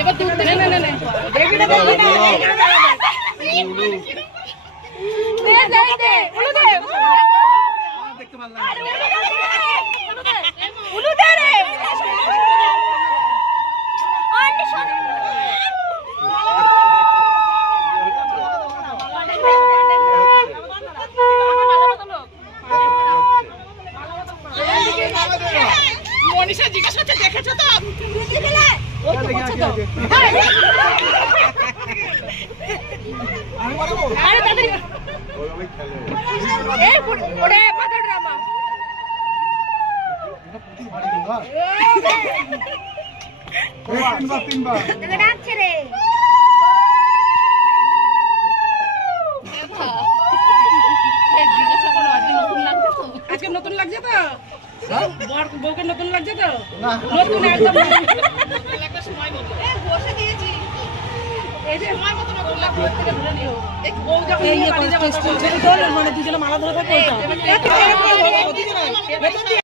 এবার তুই না না না দেখবি না দে দে দে উলু দে দেখতে ভালো লাগে উলু দে রে আন্টি সব মনীষা জিজ্ঞেস করতে দেখেছো তো দিদিলে ওই তো বলছো তো আমি বলবো আরে তাড়াতাড়ি এই ওরে মাথা ড্রামা তিনবার তোকে ডাকছে রে জিজ্ঞাসা করো আজকে নতুন লাগছে তো আজকে নতুন লাগছে তো বউকে নতুন লাগছে তো নতুন একদম একটা সময় মতো বসে দিয়েছি এই যে সময় মতো নতুন লাগছে থেকে ধরে নিও এই বউ যখন বাড়ি যাবে মানে দুজনে মালা ধরে থাকে ওটা